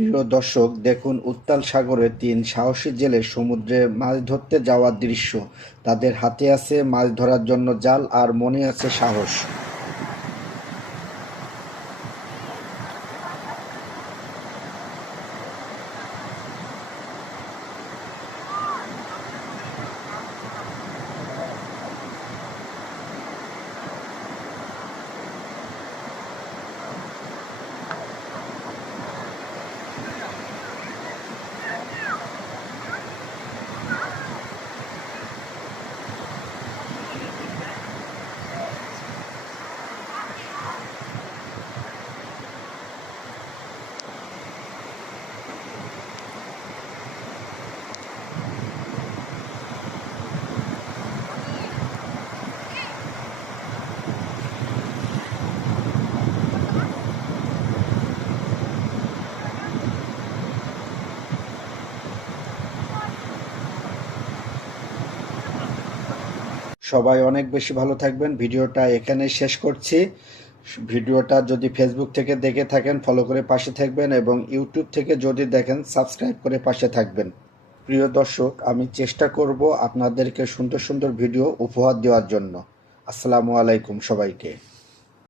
প্রিয় দর্শক, দেখুন উত্তাল সাগরে তিন সাহসী জেলে সমুদ্রে মাছ ধরতে যাওয়ার দৃশ্য। তাদের হাতে আছে মাছ ধরার জন্য জাল আর মনে আছে সাহস। সবাই অনেক বেশি ভালো থাকবেন। ভিডিওটা এখানে শেষ করছি। ভিডিওটা যদি ফেসবুক থেকে দেখে থাকেন ফলো করে পাশে থাকবেন এবং ইউটিউব থেকে যদি দেখেন সাবস্ক্রাইব করে পাশে থাকবেন। প্রিয় দর্শক, আমি চেষ্টা করব আপনাদেরকে সুন্দর সুন্দর ভিডিও উপহার দেওয়ার জন্য। আসসালামু আলাইকুম সবাইকে।